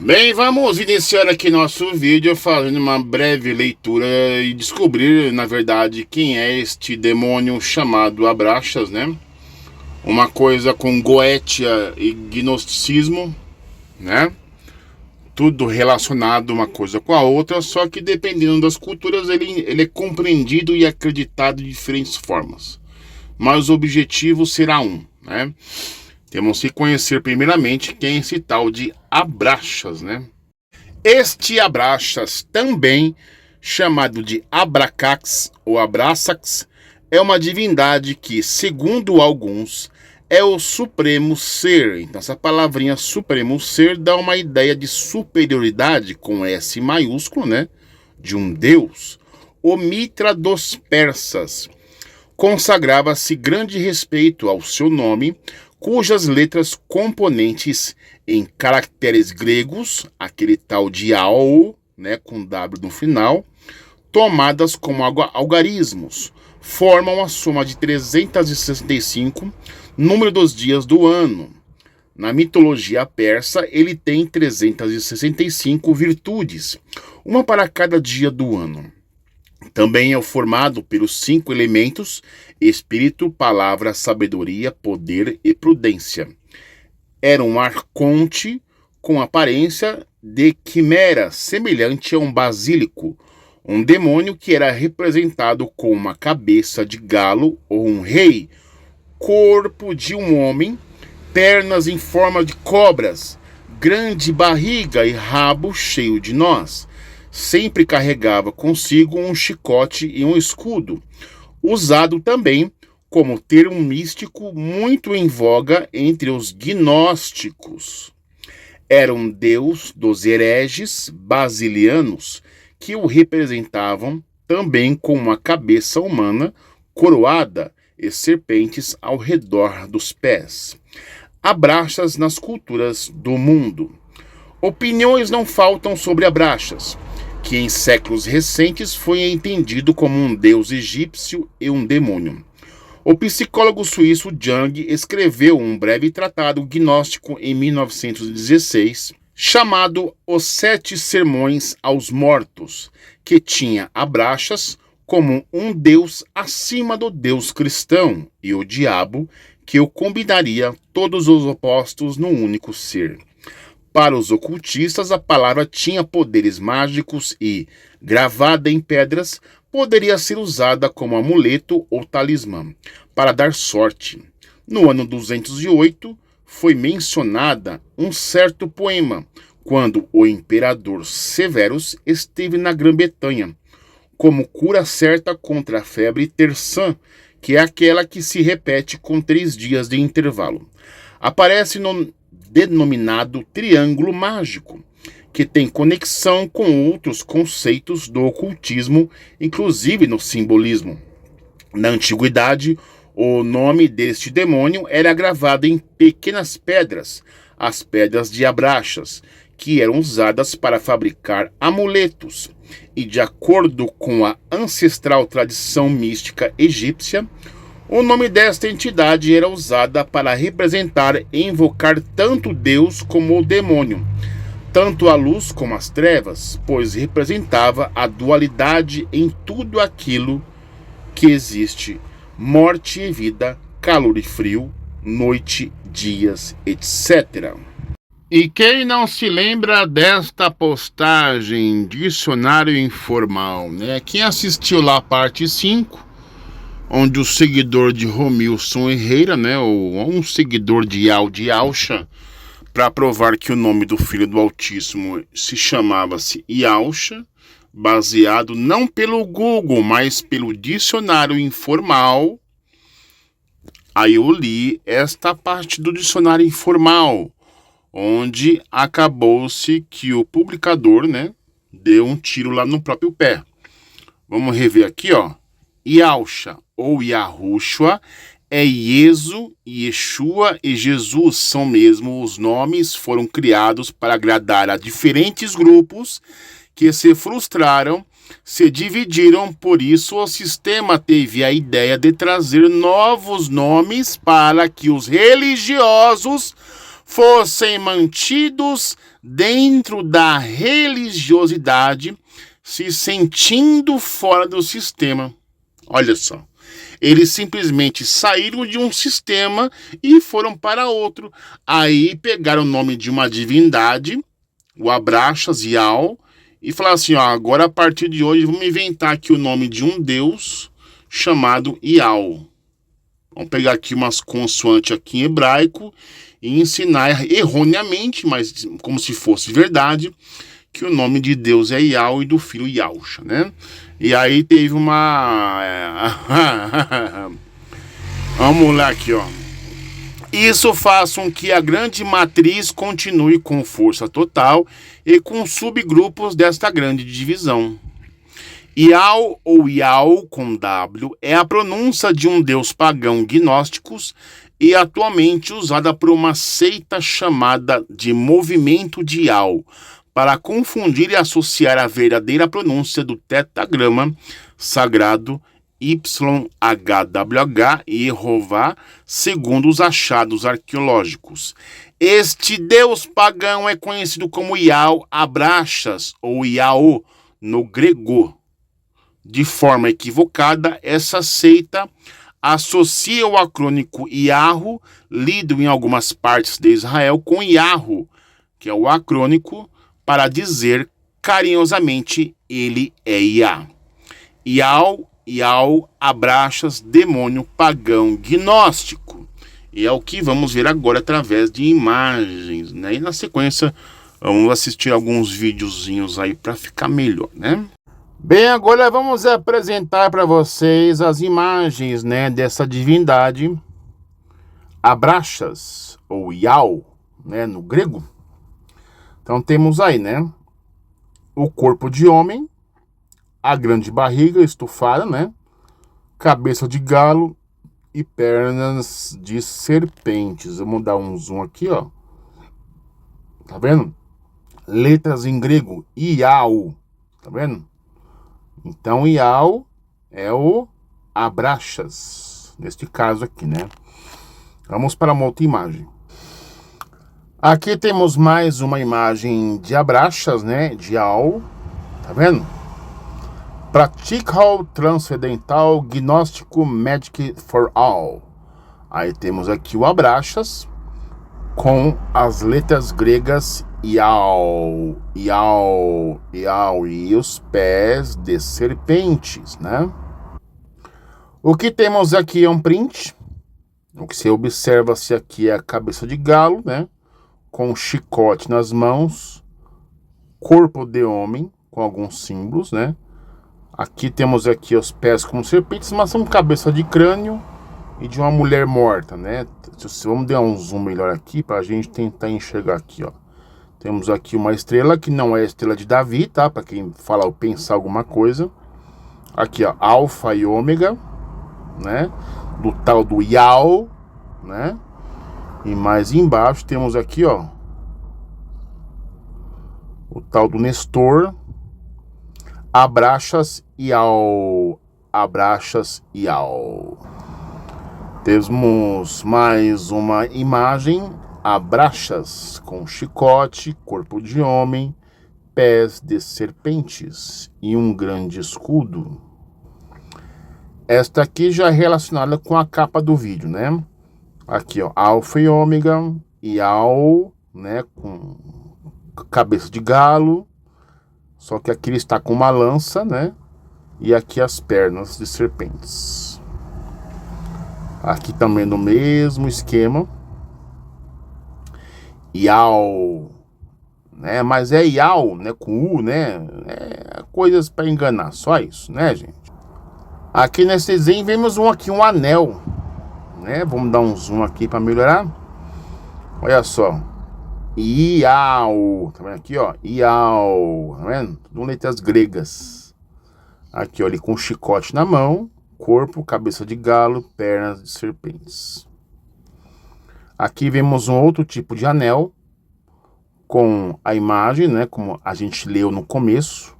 Bem, vamos iniciar aqui nosso vídeo fazendo uma breve leitura e descobrir, na verdade, quem é este demônio chamado Abraxas, né? Uma coisa com Goetia e gnosticismo, né? Tudo relacionado uma coisa com a outra, só que dependendo das culturas ele é compreendido e acreditado de diferentes formas. Mas o objetivo será né? Temos que conhecer primeiramente quem é esse tal de Abraxas, né? Este Abraxas, também chamado de Abracax ou Abrasax, é uma divindade que, segundo alguns, é o Supremo Ser. Então essa palavrinha Supremo Ser dá uma ideia de superioridade com S maiúsculo, né? De um deus. O Mitra dos persas consagrava-se grande respeito ao seu nome, cujas letras componentes em caracteres gregos, aquele tal de AO, né, com W no final, tomadas como algarismos, formam a soma de 365, número dos dias do ano. Na mitologia persa, ele tem 365 virtudes, uma para cada dia do ano. Também é formado pelos 5 elementos: espírito, palavra, sabedoria, poder e prudência. Era um arconte com aparência de quimera, semelhante a um basílico, um demônio que era representado com uma cabeça de galo ou um rei, corpo de um homem, pernas em forma de cobras, grande barriga e rabo cheio de nós. Sempre carregava consigo um chicote e um escudo, usado também como termo místico muito em voga entre os gnósticos. Era um deus dos hereges basilianos, que o representavam também com uma cabeça humana coroada e serpentes ao redor dos pés. Abraxas nas culturas do mundo. Opiniões não faltam sobre Abraxas, que em séculos recentes foi entendido como um deus egípcio e um demônio. O psicólogo suíço Jung escreveu um breve tratado gnóstico em 1916, chamado Os 7 Sermões aos Mortos, que tinha Abraxas como um deus acima do deus cristão e o diabo, que o combinaria todos os opostos num único ser. Para os ocultistas, a palavra tinha poderes mágicos e, gravada em pedras, poderia ser usada como amuleto ou talismã, para dar sorte. No ano 208, foi mencionada um certo poema, quando o imperador Severus esteve na Grã-Bretanha, como cura certa contra a febre terçã, que é aquela que se repete com 3 dias de intervalo. Aparece no denominado triângulo mágico, que tem conexão com outros conceitos do ocultismo, inclusive no simbolismo. Na antiguidade, o nome deste demônio era gravado em pequenas pedras, as pedras de Abraxas, que eram usadas para fabricar amuletos, e de acordo com a ancestral tradição mística egípcia, o nome desta entidade era usada para representar e invocar tanto Deus como o demônio, tanto a luz como as trevas, pois representava a dualidade em tudo aquilo que existe: morte e vida, calor e frio, noite, dias, etc. E quem não se lembra desta postagem, dicionário informal, né? Quem assistiu lá a parte 5, onde o seguidor de Romilson Herrera, né, ou um seguidor de Yalcha, para provar que o nome do filho do Altíssimo se chamava-se Yalcha, baseado não pelo Google, mas pelo dicionário informal. Aí eu li esta parte do dicionário informal, onde acabou-se que o publicador, né, deu um tiro lá no próprio pé. Vamos rever aqui, ó. Yalcha ou Yahushua é Iesu, Yeshua e Jesus são mesmo os nomes, foram criados para agradar a diferentes grupos que se frustraram, se dividiram. Por isso o sistema teve a ideia de trazer novos nomes para que os religiosos fossem mantidos dentro da religiosidade, se sentindo fora do sistema. Olha só. Eles simplesmente saíram de um sistema e foram para outro. Aí pegaram o nome de uma divindade, o Abraxas, Ial, e falaram assim, ó, agora a partir de hoje vamos inventar aqui o nome de um deus chamado Ial. Vamos pegar aqui umas consoantes aqui em hebraico e ensinar erroneamente, mas como se fosse verdade, que o nome de Deus é Ial e do filho Ialcha, né? E aí teve uma... Vamos lá aqui, ó. Isso faz com que a grande matriz continue com força total e com subgrupos desta grande divisão. Ial ou Ial com W é a pronúncia de um deus pagão gnósticos e atualmente usada por uma seita chamada de Movimento de Ial, para confundir e associar a verdadeira pronúncia do tetragrama sagrado YHWH e Jeová, segundo os achados arqueológicos. Este deus pagão é conhecido como Ial Abraxas ou Iao no grego. De forma equivocada, essa seita associa o acrônico Iahu, lido em algumas partes de Israel, com Yahu, que é o acrônico para dizer carinhosamente ele é Iá. Ial, Abraxas, demônio pagão gnóstico. E é o que vamos ver agora através de imagens, né? E na sequência vamos assistir alguns videozinhos aí para ficar melhor, né? Bem, agora vamos apresentar para vocês as imagens, né, dessa divindade Abraxas ou Ial, né, no grego. Então temos aí, né, o corpo de homem, a grande barriga estufada, né, cabeça de galo e pernas de serpentes. Vamos dar um zoom aqui, ó. Tá vendo? Letras em grego, Iau, tá vendo? Então Iau é o Abraxas, neste caso aqui, né? Vamos para uma outra imagem. Aqui temos mais uma imagem de Abraxas, né? De Ial, tá vendo? Practical Transcendental Gnóstico Magic for All. Aí temos aqui o Abraxas com as letras gregas Iau, Iau, Iau e os pés de serpentes, né? O que temos aqui é um print. O que você observa-se aqui é a cabeça de galo, né? Com um chicote nas mãos, corpo de homem com alguns símbolos, né? Aqui temos aqui os pés como serpentes, mas são cabeça de crânio e de uma mulher morta, né? Vamos dar um zoom melhor aqui para a gente tentar enxergar aqui, ó. Temos aqui uma estrela que não é a estrela de Davi, tá? Para quem fala ou pensar alguma coisa. Aqui, ó, Alfa e Ômega, né? Do tal do Ial, né? E mais embaixo temos aqui, ó, o tal do Nestor, Abraxas Ial, Abraxas Ial. Temos mais uma imagem, Abraxas com chicote, corpo de homem, pés de serpentes e um grande escudo. Esta aqui já é relacionada com a capa do vídeo, né? Aqui, ó, Alfa e Ômega, Ial, né, com cabeça de galo, só que aqui ele está com uma lança, né, e aqui as pernas de serpentes. Aqui também no mesmo esquema, Ial, né, mas é Ial, né, com U, né, é coisas para enganar, só isso, né, gente. Aqui nesse desenho vemos aqui um anel, né? Vamos dar um zoom aqui para melhorar. Olha só, Iau, tá vendo aqui, ó, Iau, tá vendo? Tudo letras gregas. Aqui, ó, ele com chicote na mão, corpo, cabeça de galo, pernas de serpentes. Aqui vemos um outro tipo de anel com a imagem, né? Como a gente leu no começo,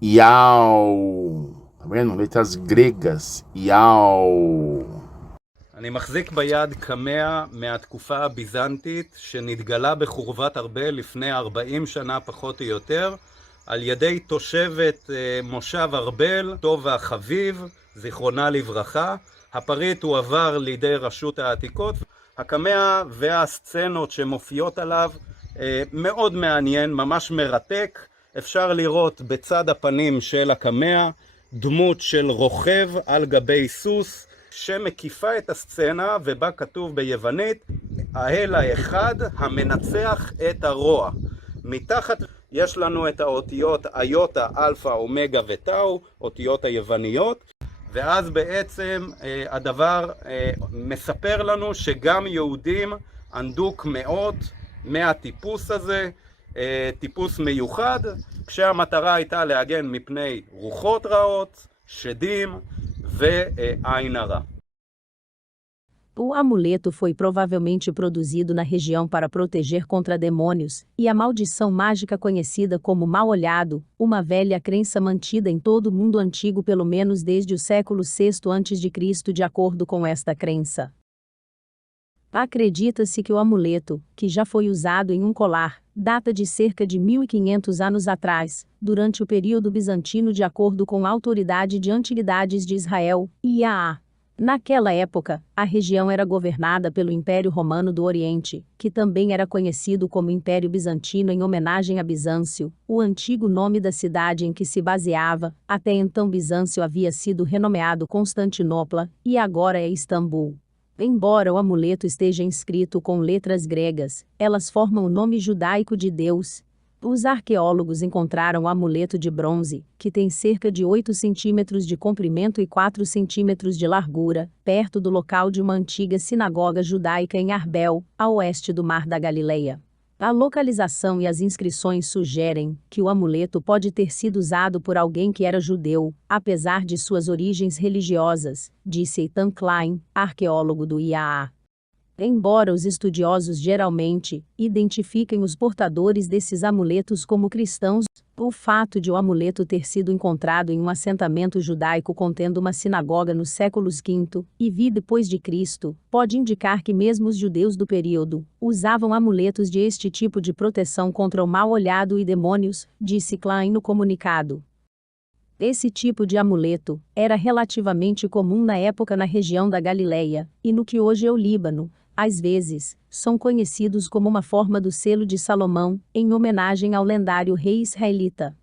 Iau, tá vendo? Letras gregas, Iau. אני מחזיק ביד קמע מהתקופה הביזנטית שנתגלה בחורבת ארבל לפני 40 שנה פחות או יותר על ידי תושבת מושב ארבל, טובה חביב, זיכרונה לברכה. הפריט הועבר לידי רשות העתיקות. הקמע והסצנות שמופיעות עליו מאוד מעניין, ממש מרתק. אפשר לראות בצד הפנים של הקמע דמות של רוכב על גבי סוס שמקיפה את הסצנה, ובה כתוב ביוונית האל האחד המנצח את הרוע. מתחת יש לנו את האותיות איוטה, אלפא, אומגה וטאו, אותיות היווניות, ואז בעצם הדבר מספר לנו שגם יהודים ענדו קמעות מהטיפוס הזה, טיפוס מיוחד, כשהמטרה הייתה להגן מפני רוחות רעות, שדים ועין הרע. O amuleto foi provavelmente produzido na região para proteger contra demônios e a maldição mágica conhecida como mal-olhado, uma velha crença mantida em todo o mundo antigo pelo menos desde o século VI a.C. de acordo com esta crença. Acredita-se que o amuleto, que já foi usado em um colar, data de cerca de 1500 anos atrás, durante o período bizantino de acordo com a Autoridade de Antiguidades de Israel, IAA. Naquela época, a região era governada pelo Império Romano do Oriente, que também era conhecido como Império Bizantino em homenagem a Bizâncio, o antigo nome da cidade em que se baseava. Até então Bizâncio havia sido renomeado Constantinopla, e agora é Istambul. Embora o amuleto esteja inscrito com letras gregas, elas formam o nome judaico de Deus. Os arqueólogos encontraram o amuleto de bronze, que tem cerca de 8 centímetros de comprimento e 4 centímetros de largura, perto do local de uma antiga sinagoga judaica em Arbel, a oeste do Mar da Galileia. A localização e as inscrições sugerem que o amuleto pode ter sido usado por alguém que era judeu, apesar de suas origens religiosas, disse Ethan Klein, arqueólogo do IAA. Embora os estudiosos geralmente identifiquem os portadores desses amuletos como cristãos, o fato de o amuleto ter sido encontrado em um assentamento judaico contendo uma sinagoga nos séculos V e V depois de Cristo pode indicar que mesmo os judeus do período usavam amuletos de este tipo de proteção contra o mal-olhado e demônios, disse Klein no comunicado. Esse tipo de amuleto era relativamente comum na época na região da Galileia e no que hoje é o Líbano. Às vezes, são conhecidos como uma forma do selo de Salomão, em homenagem ao lendário rei israelita.